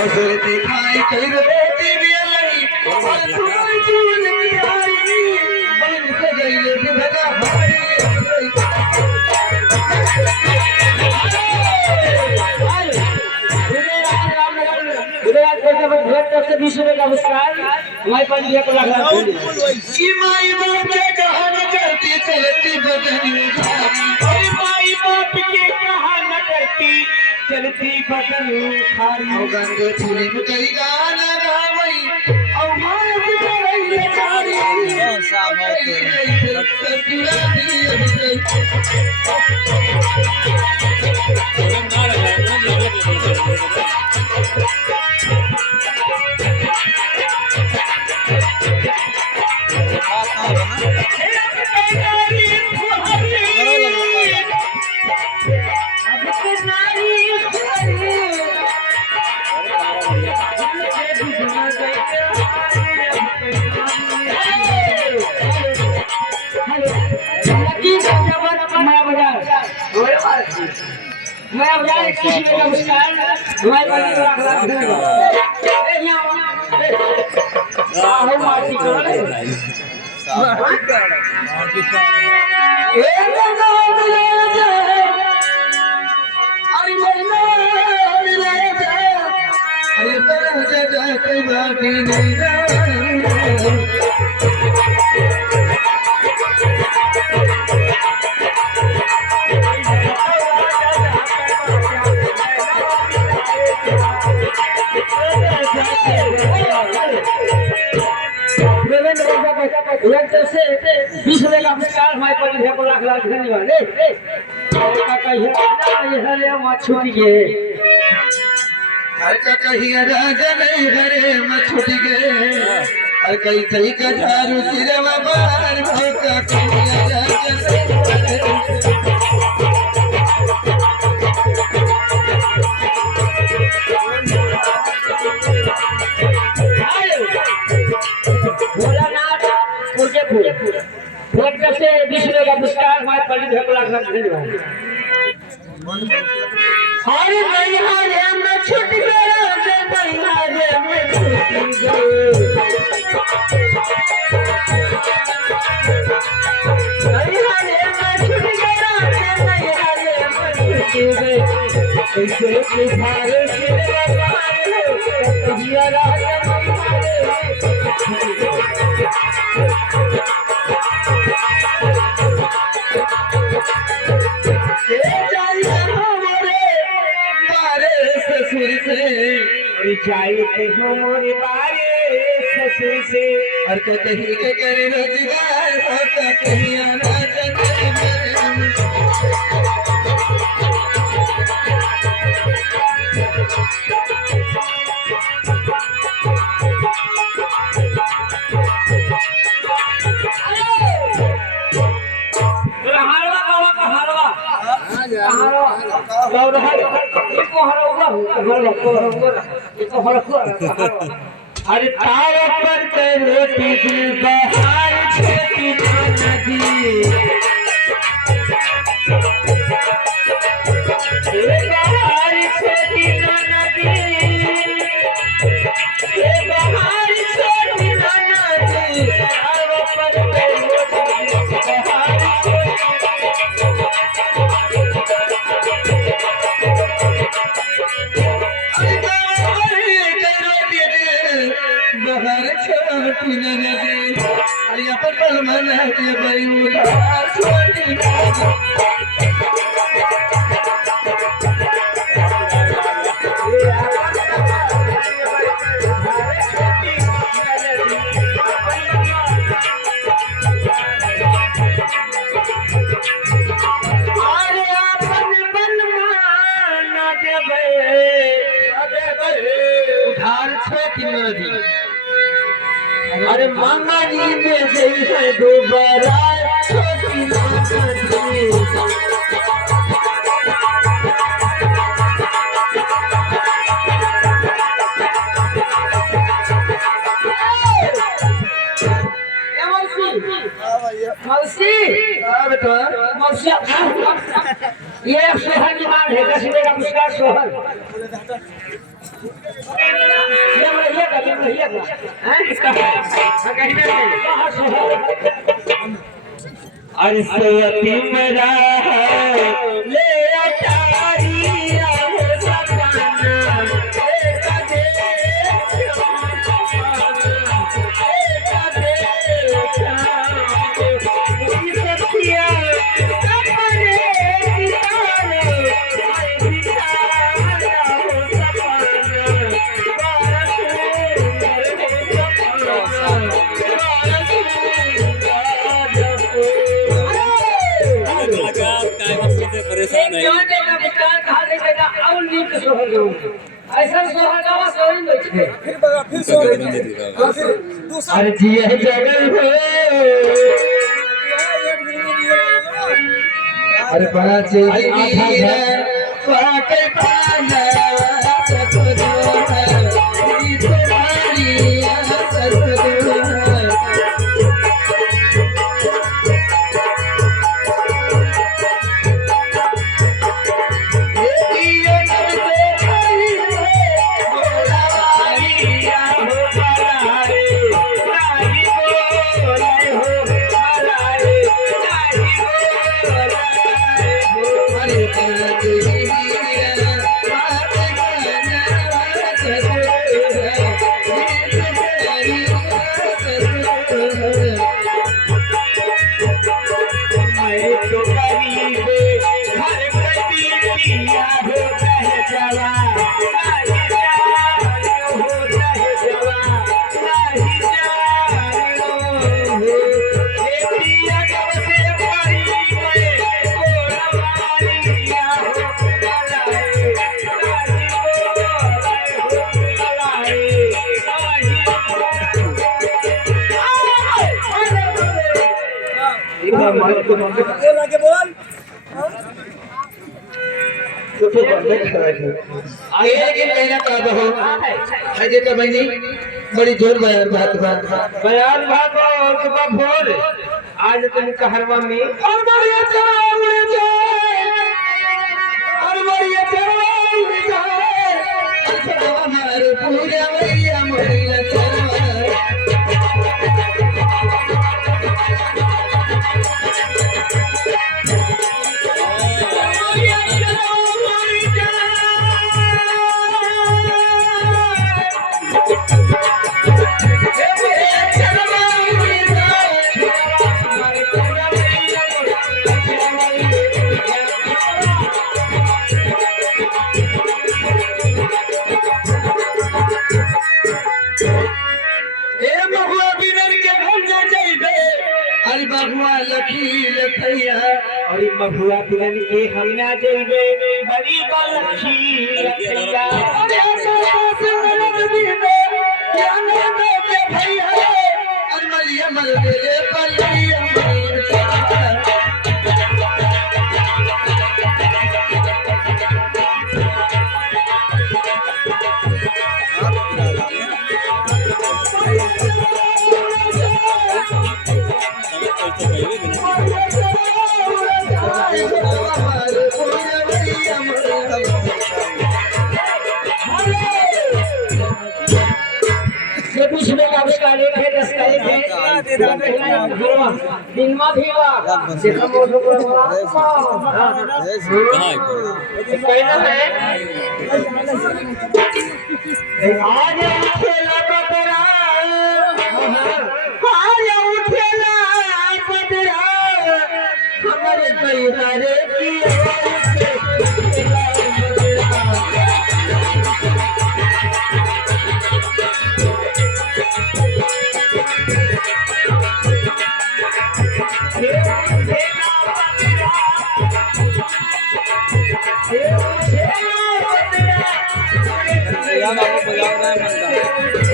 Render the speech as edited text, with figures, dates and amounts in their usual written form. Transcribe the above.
अवसर दिखाई कर बेटी भी लई और तुम्हारी जीवन की आई बन सजैले विधना भाई नमस्कार माई पंडिया को लगा की माई बाप के कहान करती चलती बदनी माई बाप के कहान करती चलती बदन खारी गंगे फूले में कई गाना गावई और मां गुजरई चारी मैं अब जाए किसी में नमस्कार मैं बड़ी लाख धन्यवाद साहू माटी करो रे एक गाँव मिले जा अरे मिले जा अरे तरह जगह कई बाकी नहीं ना बीस रुपए का पुरस्कार हमारे पंडित को लाख लाख धन्यवाद छूट गए कहीं राजा नहीं हरे मछुट गए और कई कई कठारू सिरवा बाहर भोका कहीं राजा से 20 रुपए का पुरस्कार हमारे पंडित को लाख लाख धन्यवाद हरे भाई हरे मैं छुट गया रे भाई हरे मैं छुट गया हरे मैं छुट गया रे भाई हरे मैं छुट गया कैसे के भारे से बाबा दिया राजा जाए मोरे बारे ससुर से और कहीं के करे रोजगार होता कहीं अरे तारा पर रोटी दिल बहार छोटी नदी बहार छोटी नदी बहार छोटी नदी तारा पर रोटी बहार छोटी नदी अरे पर पल मन है भाई उधार छोटी अरे मंगनी में जैसे दोबारा छोटी नदी मौसी बेटा मौसी ये सोहन की मांग है 10 रुपए का पुरस्कार सोहन भैया का हैं इसका है कहीं ना अरे सोती मेरा ले अटारिया हो सपना ऐसा देखा सखिया सपने दिखाने दिखाया हो सपना बड़ा सुंदर हो परेशान है ऐसा सोहर का सोहर नहीं अरे जिया जगल हो अरे बड़ा चाहिए पाके पाना सतगुरु है तुम्हारी सतगुरु है बड़ी जोर बयान बात बयान बात और बोल आज तुम कहरवा में और बढ़िया चला उड़े जाए और बढ़िया चला उड़े जाए हमारे पूरा भैया मोरिया चलवा महुआ लखी लखैया और महुआ पिलन के हम ना देवे बड़ी लखी लखैया मलिया मल दे पलिया पूछने का उसका एक है 10 का एक है दिन में भी देखो मोटो कहना है आज खेला बदरा आज उठेला बदरा हमारे परिवार की बजाओ रहा है